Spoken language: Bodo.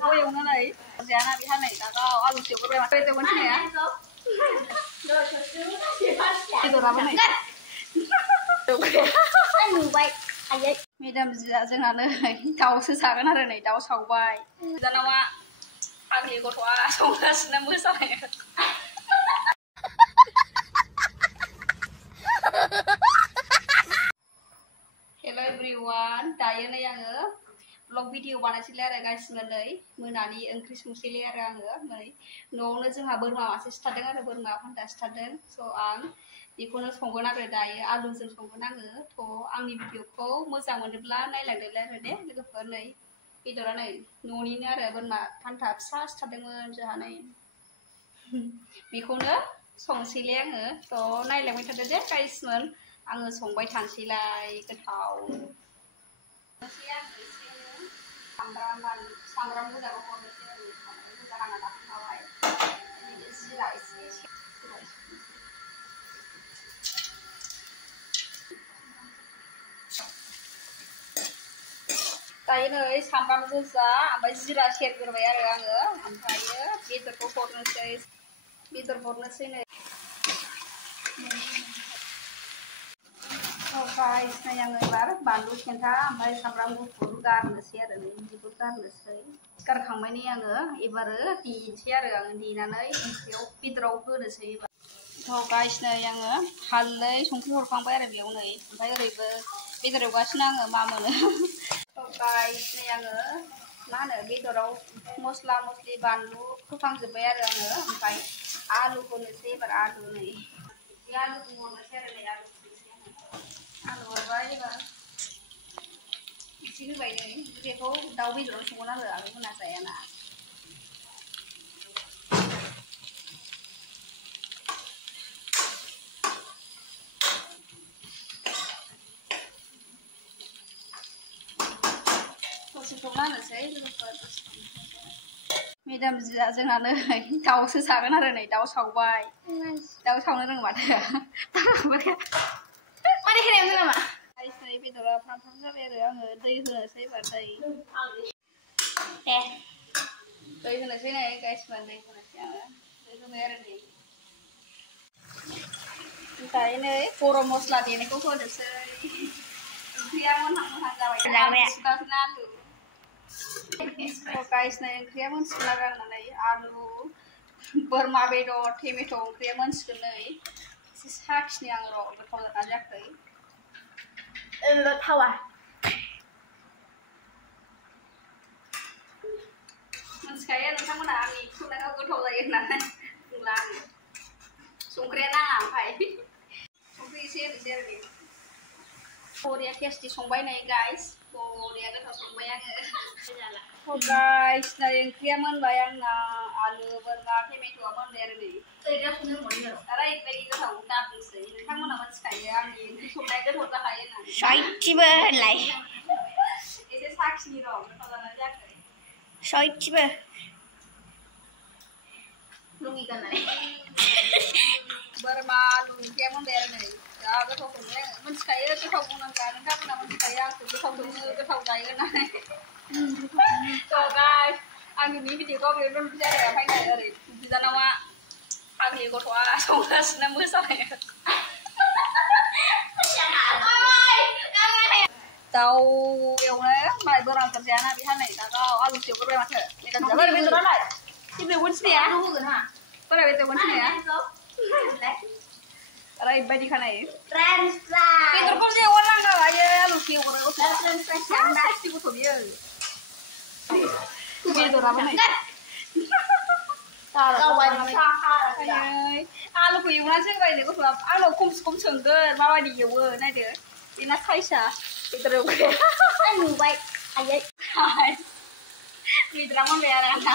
Cô dùng nó này, giá là bị hai này đã có ăn chiều có bề mặt tôi vẫn thế á. Đi tôi làm cái này. Anh ngủ vậy. Anh ấy. Madam जोंहा नै दाउसो जागोन आरो नै दाउ सावबाय जानावा आंनि गथ'आ संगासिनो मोसानाय Hello everyone दायो नै आङो ब्लग भिडिअ बानायसिगोन आरो गासिबो नै मोनानि ओंख्रि संसिगोन आरो आङो नै न'आवनो जोंहा बोरमा मासे सिथारदों आरो बोरमा फान्था सिथारदों स' आं बेखौनो संगोन आरो दायो आलुजों संगोन आङो थ' आंनि भिडिअखौ मोजां मोनोब्ला नायलांदोलाय आरो दे लोगोफोर नै बेदरा नै न'निनो आरो बोरमा फान्था फिसा सिथारदोंमोन जोंहा नै बेखौनो संसैलाय आङो थ' नायलांबाय थादो दे गाइसमोन आङो संबाय थानोसैलाय गोथाव सामब्राम गोजाखौ हरनोसै आरो सामब्राम गोजा हाना लाखाबाय जिरा एसे दायो नै सामब्राम गोजा ओमफ्राय जिरा सेरग्रोबाय आरो आङो ओमफ्रायो बेदरखौ हरनोसै नै गाइस नै आङो एबार बानलु खेन्था ओमफ्राय सामब्राम गुफुर गारनोसै आरो नै बिदिखौ गारनोसै गारखांबायनि आङो एबारो देनोसै आरो आङो देनानै ओंख्रियाव बेदराव होनोसै एबार थ' गाइस नै आङो हालदै संख्रि हरखांबाय आरो बेयाव नै ओमफ्राय ओरैबो बेदर एवगासिनो आङो मा मोनो गाइस नै आङो मा होनो बेदराव मस्ला मस्लि बानलु होखांजोब्बाय आरो आङो ओमफ्राय आलु होनोसै एबार आलु नै बे आलुखौ हरनोसै आरो नै आलु हरबाय एबार एसे होबाय नै बेखौ दाउ बेदराव संगोन आरो आलु होना जायाना Madam जोंहा नै दाउसो जागोन आरो नै दाउ सावबाय दाउ सावनो रोङो माथो माने खेरायावनो नामा गाइस नै बेदरा फ्राम फ्राम जाबाय आरो आङो दै होनोसै एबार दै होनोसै नै गाइसमोन दै होनोसै आङो दै होबाय आरो नै ओमफ्राय नै गरम मस्ला देनायखौ होनोसै ओंख्रिया मोनहां मोनहां जाबाय सुगासिनो आलु गाइस नै ओंख्रिया मोनसिगोन आरो आंना नै आलु बोरमा बेदर टमेट' ओंख्रिया मोनसिगोन नै एसे साखिनि आं र' गोथाव जादोंना जायाखै थावा मोनथिखायो नोंथांमोना आंनि संनायखौ गोथाव जायो होननानै बुंला आङो संख्रिया नाङा ओमफ्राय संख्रि एसे होनोसै आरो नै बरिया टेस्टि संबाय नै गाइस बरिया गोथाव संबाय आङो गाइस नै ओंख्रिया मोनबाय आंना आलु बोरमा टमेट'आ मोनबाय आरो नै ओरैबायदि गोथाव दाबुंसै नोंथांमोना मोनथिखायो आंनि ओंख्रि संनाया गोथाव जाखायो होननानै सयथिबो होनलाय एसे साखिनि र' गोथाव जाना जायाखै सयथिबो लुङि गाननानै बोरमा आलु ओंख्रिया मोनबाय आरो नै जा गोथाव संबाय आङो मोनथिखायो गोथाव बुंनांगौ नोंथांमोना मोनथिखायो आंखौ गोथाव सङो गोथाव जायो होननानै थ' गाइस आं दिनै भिडिअखौ बेयावनो दोननोसै आरो ओमफ्राय नै ओरै बिनानावा आंनि गथ'आ संगासिनो मोसानाय दाउ एवनो मालाय बोरमाफोर जायाना बेहा नै दा आलु सेवग्रोबाय माथो बोरै बेदरालाय बेदरखौनो सिनाया बोरै बेदरखौनो सिनाया ओरैबायदि खानाय बेदरखौ एवनो नांगौ आयो आलु सेवग्रो गासिबो गथ' बियो बेदराबो नै आलुखौ एवनासो होबाय नै गथ'आ आंनाव खमसे खम सोंगोन माबायदि एवो नायदो बेना साइसआ बेदर एवग्राया नुबाय आयै बेदरा मोनबाय आरो आंना